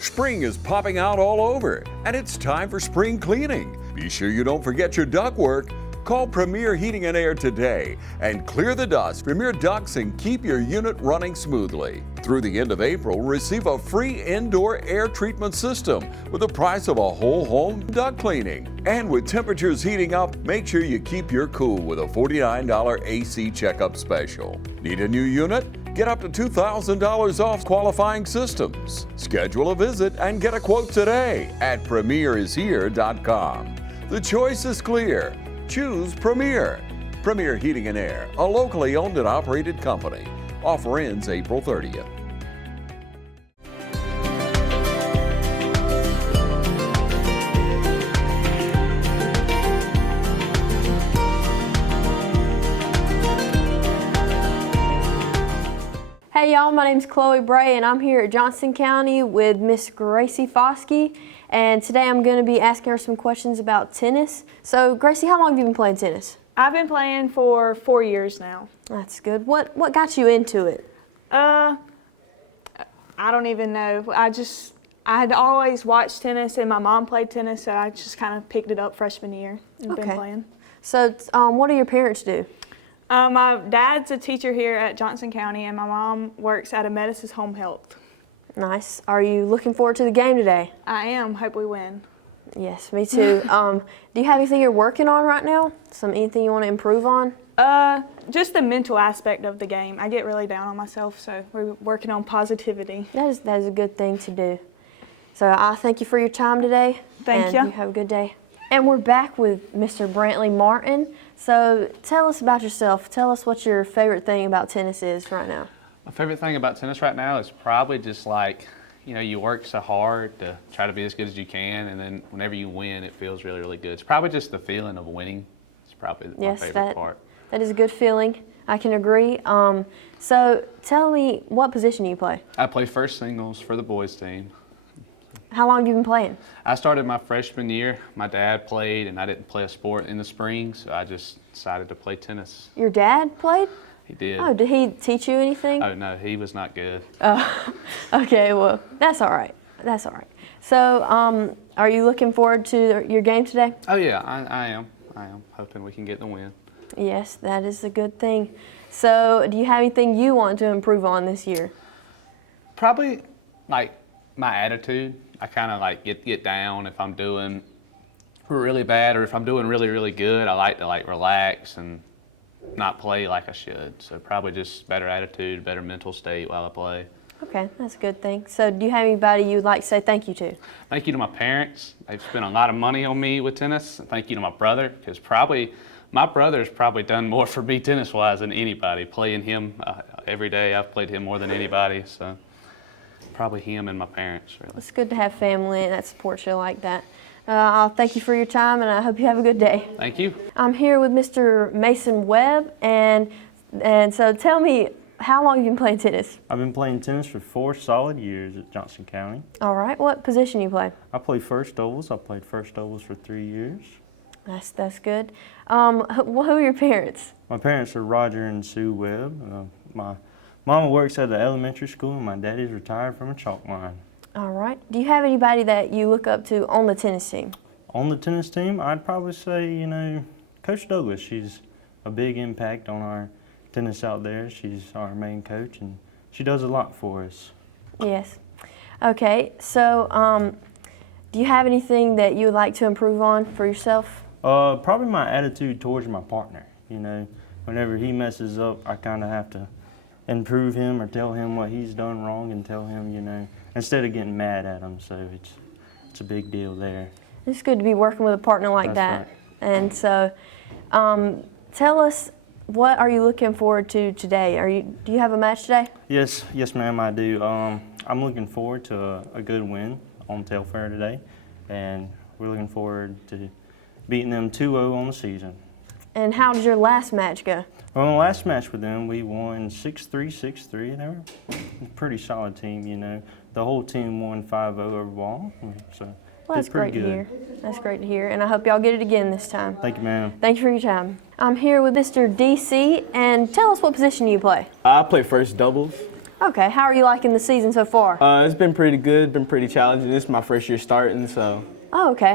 Spring is popping out all over, and it's time for spring cleaning. Be sure you don't forget your ductwork. Call Premier Heating and Air today and clear the dust from your ducts and keep your unit running smoothly. Through the end of April, receive a free indoor air treatment system with the price of a whole home duct cleaning. And with temperatures heating up, make sure you keep your cool with a $49 AC checkup special. Need a new unit? Get up to $2,000 off qualifying systems. Schedule a visit and get a quote today at premierishere.com. The choice is clear. Choose Premier. Premier Heating and Air, a locally owned and operated company. Offer ends April 30th. Hey y'all, my name's Chloe Bray and I'm here at Johnson County with Miss Gracie Foskey, and today I'm going to be asking her some questions about tennis. So Gracie, how long have you been playing tennis? I've been playing for 4 years now. That's good. What got you into it? I don't even know. I had always watched tennis and my mom played tennis, so I just kind of picked it up freshman year and been playing. So what do your parents do? My dad's a teacher here at Johnson County and my mom works at Amedisys Home Health. Nice. Are you looking forward to the game today? I am. Hope we win. Yes, me too. Do you have anything you're working on right now? Anything you want to improve on? Just the mental aspect of the game. I get really down on myself, so we're working on positivity. That is a good thing to do. So I thank you for your time today. Thank you. You have a good day. And we're back with Mr. Brantley Martin. So tell us about yourself. Tell us what your favorite thing about tennis is right now. My favorite thing about tennis right now is probably just like, you work so hard to try to be as good as you can, and then whenever you win, it feels really, really good. It's probably just the feeling of winning. It's probably my favorite part. That is a good feeling. I can agree. So tell me, what position do you play? I play first singles for the boys team. How long have you been playing? I started my freshman year. My dad played, and I didn't play a sport in the spring, so I just decided to play tennis. Your dad played? He did. Oh, did he teach you anything? Oh, no, he was not good. Oh, okay, well, that's all right. That's all right. So, are you looking forward to your game today? Oh, yeah, I am. I am hoping we can get the win. Yes, that is a good thing. So, do you have anything you want to improve on this year? Probably, like, my attitude. I kind of like get down if I'm doing really bad, or if I'm doing really, really good. I like to relax and not play like I should. So probably just better attitude, better mental state while I play. Okay, that's a good thing. So do you have anybody you'd like to say thank you to? Thank you to my parents. They've spent a lot of money on me with tennis. And thank you to my brother, because my brother's probably done more for me tennis-wise than anybody. Playing him every day, I've played him more than anybody. So probably him and my parents, really. It's good to have family that supports you like that. I'll thank you for your time, and I hope you have a good day. Thank you. I'm here with Mr. Mason Webb, and so tell me, how long have you been playing tennis? I've been playing tennis for 4 solid years at Johnson County. All right. What position you play? I play first doubles. I played first doubles for 3 years. That's good. Who are your parents? My parents are Roger and Sue Webb. My mama works at the elementary school, and my daddy's retired from a chalk mine. All right. Do you have anybody that you look up to on the tennis team? On the tennis team, I'd probably say, Coach Douglas. She's a big impact on our tennis out there. She's our main coach, and she does a lot for us. Yes. Okay. So, do you have anything that you would like to improve on for yourself? Probably my attitude towards my partner. Whenever he messes up, I kind of have to improve him or tell him what he's done wrong and tell him, instead of getting mad at him. So it's a big deal there. It's good to be working with a partner like that. Right. And so, tell us, what are you looking forward to today? Do you have a match today? Yes, ma'am, I do. I'm looking forward to a good win on Telfair today, and we're looking forward to beating them 2-0 on the season. And how did your last match go? Well, in the last match with them, we won 6-3, 6-3, and they were a pretty solid team, The whole team won 5-0 overall, so well, that's great to hear. That's great to hear, and I hope y'all get it again this time. Thank you, ma'am. Thank you for your time. I'm here with Mr. DC, and tell us what position you play. I play first doubles. Okay, how are you liking the season so far? It's been pretty good, been pretty challenging. This is my first year starting, so. Oh, okay.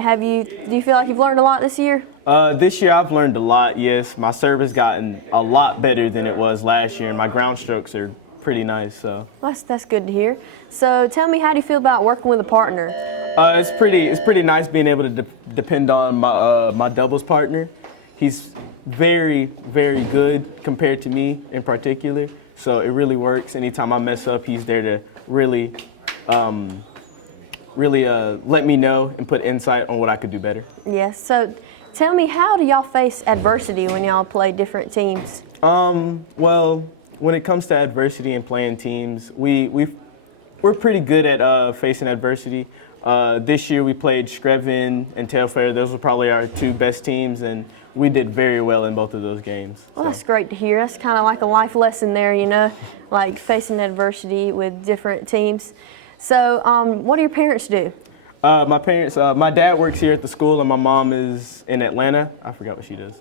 Do you feel like you've learned a lot this year? This year I've learned a lot, yes. My serve has gotten a lot better than it was last year, and my ground strokes are pretty nice, so. Well, that's good to hear. So tell me, how do you feel about working with a partner? It's pretty nice being able to depend on my doubles partner. He's very, very good compared to me in particular. So it really works. Anytime I mess up, he's there to really let me know and put insight on what I could do better. Yes. So tell me, how do y'all face adversity when y'all play different teams? Well, when it comes to adversity and playing teams, we're pretty good at facing adversity. This year we played Screven and Tailfair. Those were probably our two best teams, and we did very well in both of those games. Well, that's great to hear. That's kind of like a life lesson there, you know, like facing adversity with different teams. So what do your parents do? My parents, my dad works here at the school, and my mom is in Atlanta. I forgot what she does.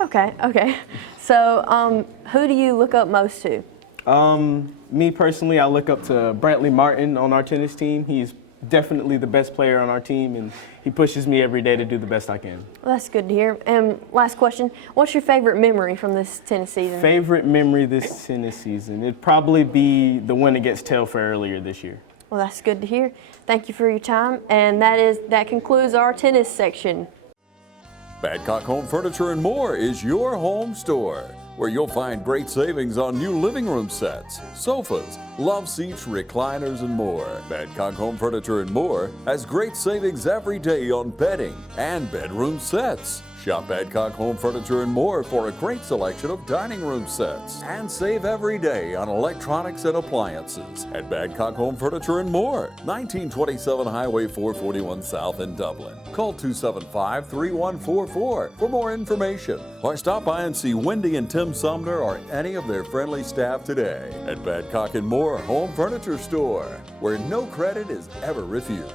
Okay. So who do you look up most to? Me personally, I look up to Brantley Martin on our tennis team. He's definitely the best player on our team, and he pushes me every day to do the best I can. Well, that's good to hear. And last question, what's your favorite memory from this tennis season? Favorite memory this tennis season? It'd probably be the win against Tailfair earlier this year. Well, that's good to hear. Thank you for your time, and that concludes our tennis section. Badcock Home Furniture and More is your home store, where you'll find great savings on new living room sets, sofas, love seats, recliners, and more. Badcock Home Furniture and More has great savings every day on bedding and bedroom sets. Shop Badcock Home Furniture and More for a great selection of dining room sets. And save every day on electronics and appliances at Badcock Home Furniture and More, 1927 Highway 441 South in Dublin. Call 275-3144 for more information, or stop by and see Wendy and Tim Sumner or any of their friendly staff today at Badcock and More Home Furniture Store, where no credit is ever refused.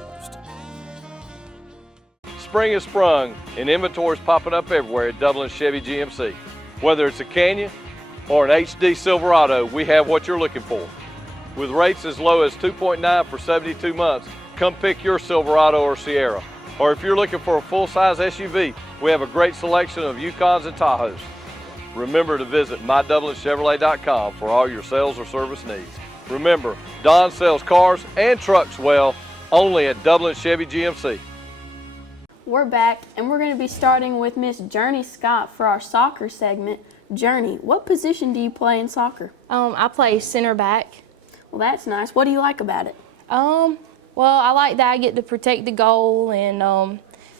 Spring has sprung and inventory is popping up everywhere at Dublin Chevy GMC. Whether it's a Canyon or an HD Silverado, we have what you're looking for. With rates as low as 2.9 for 72 months, come pick your Silverado or Sierra. Or if you're looking for a full-size SUV, we have a great selection of Yukons and Tahoes. Remember to visit MyDublinChevrolet.com for all your sales or service needs. Remember, Don sells cars and trucks well, only at Dublin Chevy GMC. We're back, and we're going to be starting with Miss Journey Scott for our soccer segment. Journey, what position do you play in soccer? I play center back. Well, that's nice. What do you like about it? Well, I like that I get to protect the goal, and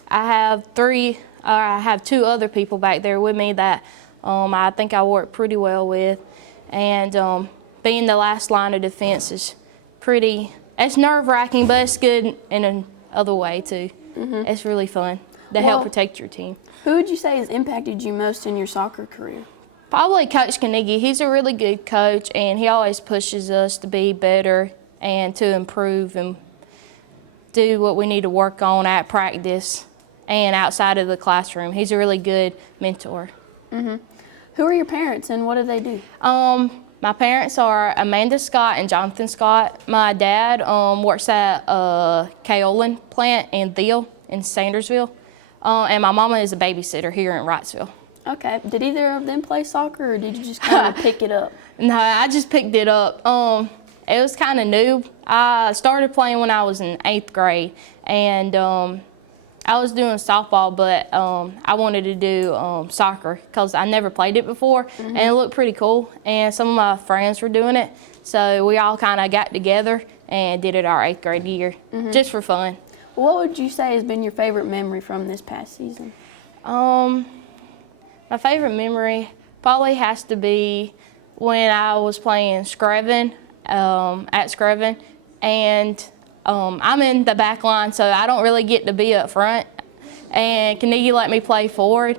I have two other people back there with me that I think I work pretty well with, and being the last line of defense is it's nerve-wracking, but it's good in another way too. Mm-hmm. It's really fun to help protect your team. Who would you say has impacted you most in your soccer career? Probably Coach Carnegie. He's a really good coach, and he always pushes us to be better and to improve and do what we need to work on at practice and outside of the classroom. He's a really good mentor. Mm-hmm. Who are your parents, and what do they do? My parents are Amanda Scott and Jonathan Scott. My dad works at a kaolin plant in Thiel in Sandersville. And my mama is a babysitter here in Wrightsville. Okay. Did either of them play soccer, or did you just kind of pick it up? No, I just picked it up. It was kind of new. I started playing when I was in 8th grade, and I was doing softball, but I wanted to do soccer because I never played it before, and it looked pretty cool. And some of my friends were doing it, so we all kind of got together and did it our 8th grade year, just for fun. What would you say has been your favorite memory from this past season? My favorite memory probably has to be when I was playing Screven at Screven, and I'm in the back line, so I don't really get to be up front. And Carnegie let me play forward.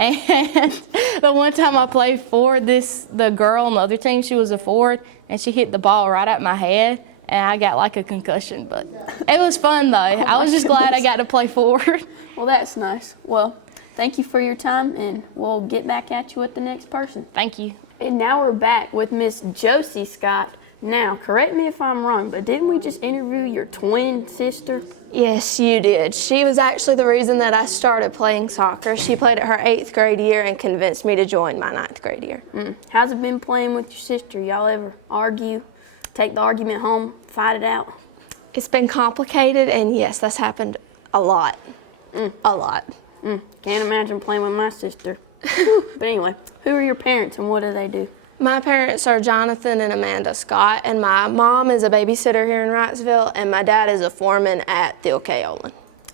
And the one time I played forward, the girl on the other team, she was a forward, and she hit the ball right at my head, and I got like a concussion. But it was fun, though. I was just glad I got to play forward. Well, that's nice. Well, thank you for your time, and we'll get back at you with the next person. Thank you. And now we're back with Miss Josie Scott Now, correct me if I'm wrong, but didn't we just interview your twin sister? Yes, you did. She was actually the reason that I started playing soccer. She played at her 8th grade year and convinced me to join my 9th grade year. How's it been playing with your sister? Y'all ever argue, take the argument home, fight it out? It's been complicated, and yes, that's happened a lot. A lot. Can't imagine playing with my sister. But anyway, who are your parents and what do they do? My parents are Jonathan and Amanda Scott, and my mom is a babysitter here in Wrightsville, and my dad is a foreman at the OK Olin.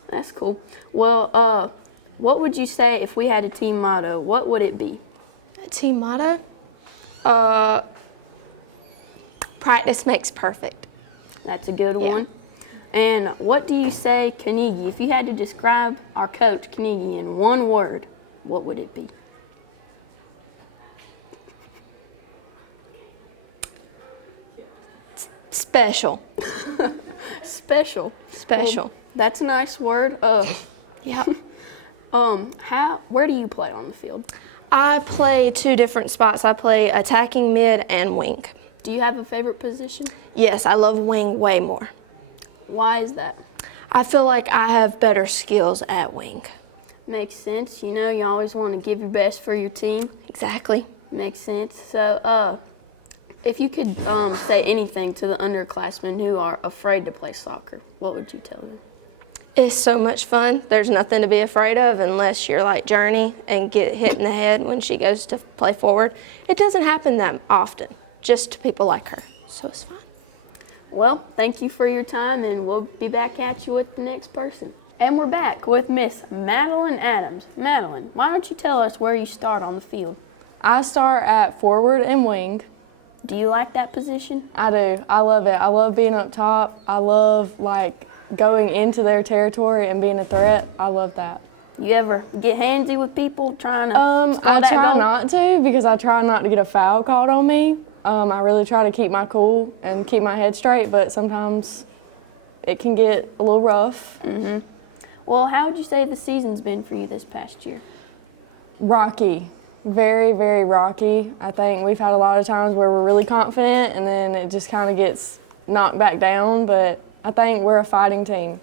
That's cool. Well, what would you say if we had a team motto? What would it be? A team motto? Practice makes perfect. That's a good one. And what do you say, Carnegie? If you had to describe our coach, Carnegie, in one word, what would it be? Special. Special. Special. Well, that's a nice word. Yep. Where do you play on the field? I play 2 different spots. I play attacking mid and wing. Do you have a favorite position? Yes, I love wing way more. Why is that? I feel like I have better skills at wing. Makes sense. You know, you always want to give your best for your team. Exactly. Makes sense. So, if you could say anything to the underclassmen who are afraid to play soccer, what would you tell them? It's so much fun. There's nothing to be afraid of unless you're like Journey and get hit in the head when she goes to play forward. It doesn't happen that often, just to people like her. So it's fun. Well, thank you for your time, and we'll be back at you with the next person. And we're back with Miss Madeline Adams. Madeline, why don't you tell us where you start on the field? I start at forward and wing. Do you like that position? I do. I love it. I love being up top. I love like going into their territory and being a threat. I love that. You ever get handsy with people trying to score I that try goal? not to because I try not to get a foul called on me. I really try to keep my cool and keep my head straight, but sometimes it can get a little rough. Well, how would you say the season's been for you this past year? Rocky. Very, very rocky. I think we've had a lot of times where we're really confident and then it just kind of gets knocked back down, but I think we're a fighting team.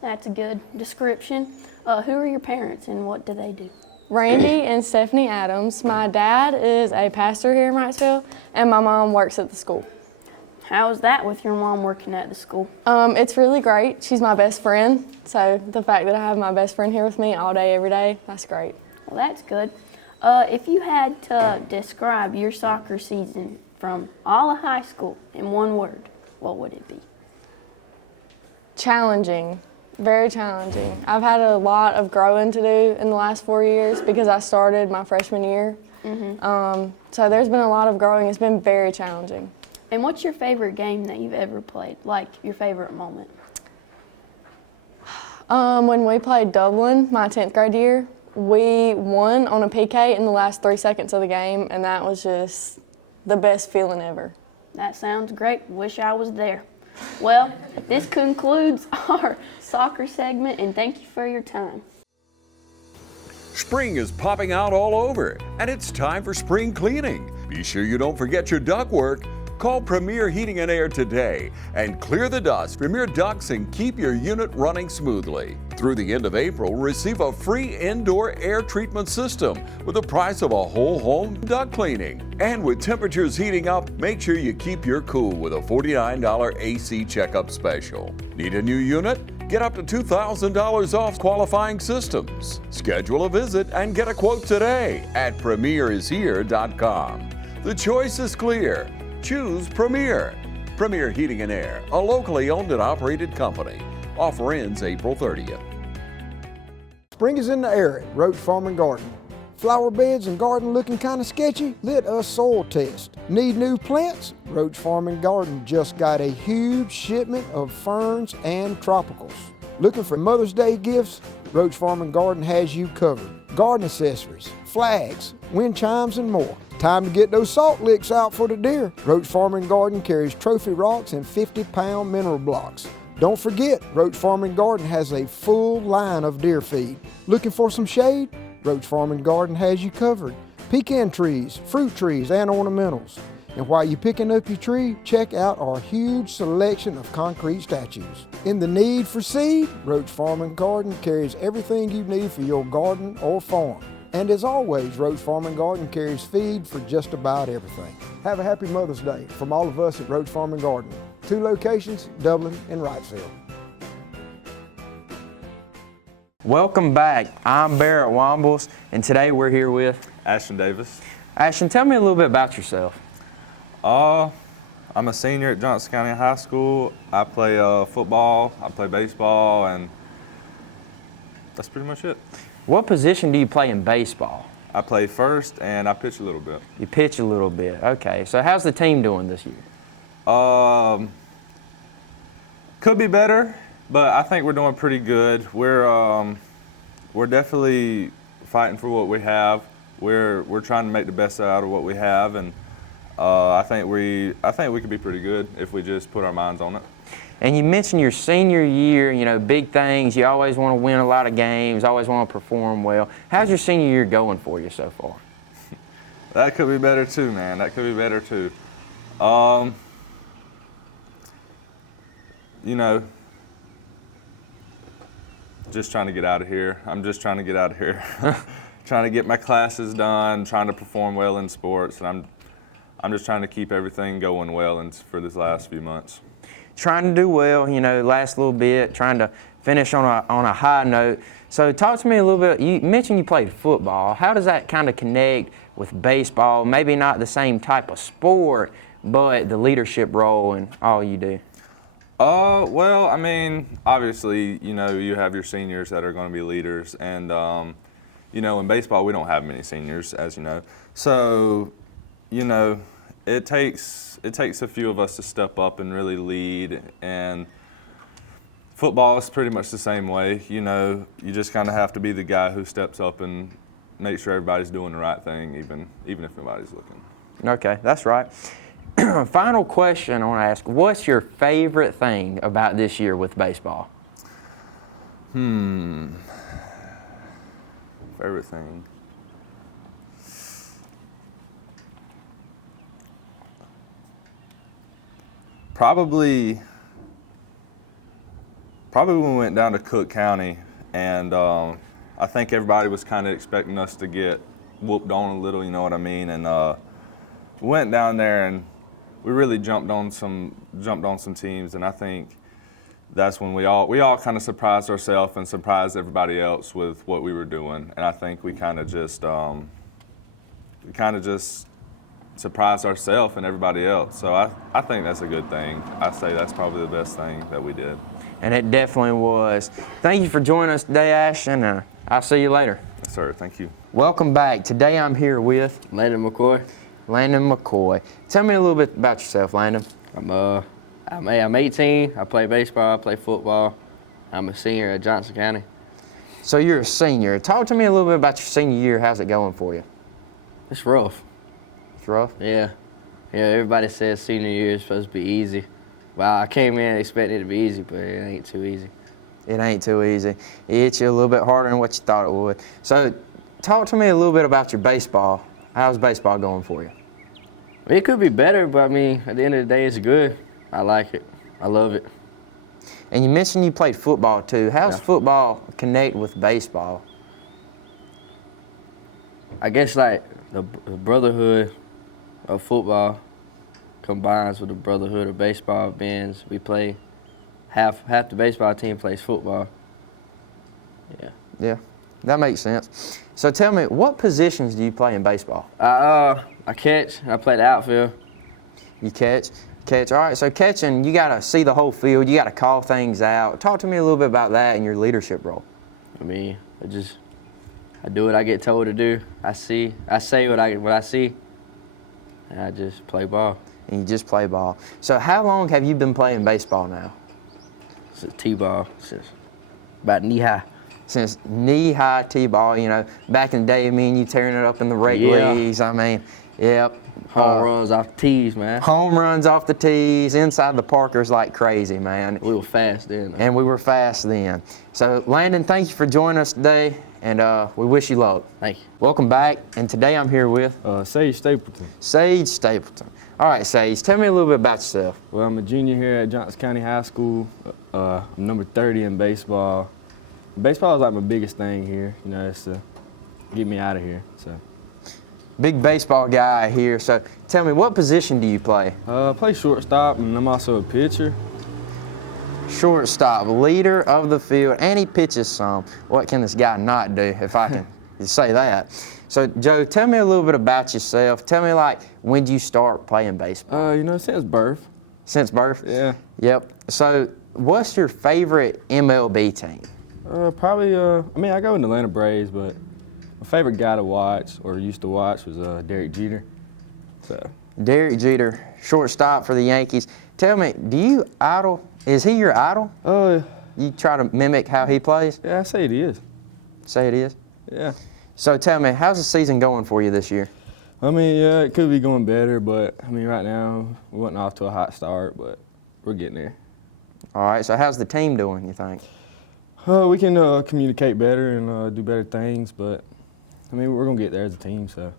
That's a good description. Who are your parents and what do they do? Randy and Stephanie Adams. My dad is a pastor here in Wrightsville and my mom works at the school. How is that with your mom working at the school? It's really great. She's my best friend, so the fact that I have my best friend here with me all day, every day, that's great. Well, that's good. If you had to describe your soccer season from all of high school in one word, what would it be? Challenging, very challenging. I've had a lot of growing to do in the last 4 years because I started my freshman year. So there's been a lot of growing. It's been very challenging. And what's your favorite game that you've ever played, like your favorite moment? When we played Dublin, my 10th grade year, we won on a PK in the last 3 seconds of the game, and that was just the best feeling ever. That sounds great. Wish I was there. Well, this concludes our soccer segment, and thank you for your time. Spring is popping out all over, and it's time for spring cleaning. Be sure you don't forget your ductwork. Call Premier Heating and Air today and clear the dust from your ducts and keep your unit running smoothly. Through the end of April, receive a free indoor air treatment system with the price of a whole home duct cleaning. And with temperatures heating up, make sure you keep your cool with a $49 AC checkup special. Need a new unit? Get up to $2,000 off qualifying systems. Schedule a visit and get a quote today at premierishere.com. The choice is clear. Choose Premier. Premier Heating and Air, a locally owned and operated company. Offer ends April 30th. Spring is in the air at Roach Farm and Garden. Flower beds and garden looking kind of sketchy? Let us soil test. Need new plants? Roach Farm and Garden just got a huge shipment of ferns and tropicals. Looking for Mother's Day gifts? Roach Farm and Garden has you covered. Garden accessories, flags, wind chimes, and more. Time to get those salt licks out for the deer. Roach Farm and Garden carries trophy rocks and 50-pound mineral blocks. Don't forget, Roach Farm and Garden has a full line of deer feed. Looking for some shade? Roach Farm and Garden has you covered. Pecan trees, fruit trees, and ornamentals. And while you're picking up your tree, check out our huge selection of concrete statues. In the need for seed, Roach Farm and Garden carries everything you need for your garden or farm. And as always, Roach Farm and Garden carries feed for just about everything. Have a happy Mother's Day from all of us at Roach Farm and Garden. 2 locations, Dublin and Wrightsville. Welcome back. I'm Barrett Wombles, and today we're here with Ashton Davis. Ashton. Tell me a little bit about yourself. I'm a senior at Johnson County High School. I play football, I play baseball, and that's pretty much it. What position do you play in baseball? I play first and I pitch a little bit. You pitch a little bit. Okay. So how's the team doing this year? Could be better, but I think we're doing pretty good. We're definitely fighting for what we have. We're trying to make the best out of what we have, and I think we could be pretty good if we just put our minds on it. And you mentioned your senior year, you know, big things. You always want to win a lot of games, always want to perform well. How's your senior year going for you so far? That could be better too, man. That could be better too. You know, just trying to get out of here. I'm just trying to get out of here. Trying to get my classes done, trying to perform well in sports, and I'm just trying to keep everything going well for this last few months. Trying to do well, you know, last little bit, trying to finish on a high note. So talk to me a little bit. You mentioned you played football. How does that kind of connect with baseball? Maybe not the same type of sport, but the leadership role and all you do. Well, I mean, obviously, you know, you have your seniors that are going to be leaders, and you know, in baseball we don't have many seniors, as you know. So, you know, it takes a few of us to step up and really lead, and football is pretty much the same way. You know, you just kind of have to be the guy who steps up and makes sure everybody's doing the right thing, even if nobody's looking. Okay, that's right. Final question I want to ask, what's your favorite thing about this year with baseball? Favorite thing? Probably when we went down to Cook County, and I think everybody was kind of expecting us to get whooped on a little, you know what I mean? And we went down there and we really jumped on some teams, and I think that's when we all kind of surprised ourselves and surprised everybody else with what we were doing. And I think we kind of just surprised ourselves and everybody else. So I think that's a good thing. I say that's probably the best thing that we did. And it definitely was. Thank you for joining us today, Ashton. I'll see you later. Yes, sir. Thank you. Welcome back. Today I'm here with Landon McCoy. Landon McCoy. Tell me a little bit about yourself, Landon. I'm 18. I play baseball. I play football. I'm a senior at Johnson County. So you're a senior. Talk to me a little bit about your senior year. How's it going for you? It's rough. It's rough? Yeah. Everybody says senior year is supposed to be easy. Well, I came in expecting it to be easy, but it ain't too easy. It ain't too easy. It hits you a little bit harder than what you thought it would. So talk to me a little bit about your baseball. How's baseball going for you? It could be better, but I mean, at the end of the day, it's good. I like it. I love it. And you mentioned you played football too. How's football connect with baseball? I guess like the brotherhood of football combines with the brotherhood of baseball. Being we play half the baseball team plays football. Yeah, that makes sense. So tell me, what positions do you play in baseball? I catch. I play the outfield. You catch. All right, so catching, you got to see the whole field. You got to call things out. Talk to me a little bit about that and your leadership role. I mean, I do what I get told to do. I say what I see, and I just play ball. And you just play ball. So how long have you been playing baseball now? Since T-ball, since about knee-high. Since knee-high T-ball, you know, back in the day, me and you tearing it up in the rec leagues. I mean, yep. Home runs off the tees, man. Home runs off the tees, inside the parkers like crazy, man. We were fast then. Man. And we were fast then. So, Landon, thank you for joining us today, and we wish you luck. Thank you. Welcome back, and today I'm here with Sage Stapleton. Sage Stapleton. All right, Sage, tell me a little bit about yourself. Well, I'm a junior here at Johnson County High School. I'm number 30 in baseball. Baseball is like my biggest thing here. You know, it's to get me out of here. So. Big baseball guy here. So tell me, what position do you play? I play shortstop, and I'm also a pitcher. Shortstop, leader of the field, and he pitches some. What can this guy not do, if I can say that? So, Joe, tell me a little bit about yourself. Tell me, like, when did you start playing baseball? You know, since birth. Since birth? Yeah. Yep. So, what's your favorite MLB team? Probably, I mean, I go in the Atlanta Braves, but my favorite guy to watch, or used to watch, was Derek Jeter. So. Derek Jeter, shortstop for the Yankees. Tell me, do you idol? Is he your idol? You try to mimic how he plays? Yeah, I say it is. Say it is? Yeah. So tell me, how's the season going for you this year? I mean, yeah, it could be going better, but I mean, right now we wasn't off to a hot start, but we're getting there. All right. So how's the team doing, you think? We can communicate better and do better things, but I mean, we're gonna get there as a team. So.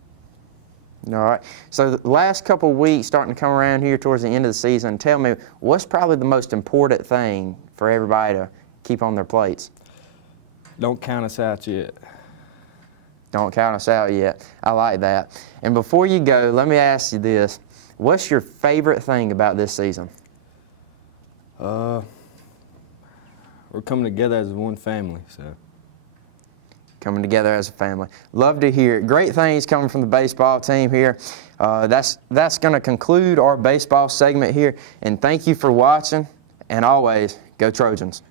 All right. So the last couple of weeks, starting to come around here towards the end of the season, tell me, what's probably the most important thing for everybody to keep on their plates? Don't count us out yet. Don't count us out yet. I like that. And before you go, let me ask you this. What's your favorite thing about this season? We're coming together as one family, so. Coming together as a family. Love to hear it. Great things coming from the baseball team here. That's going to conclude our baseball segment here. And thank you for watching. And always, go Trojans.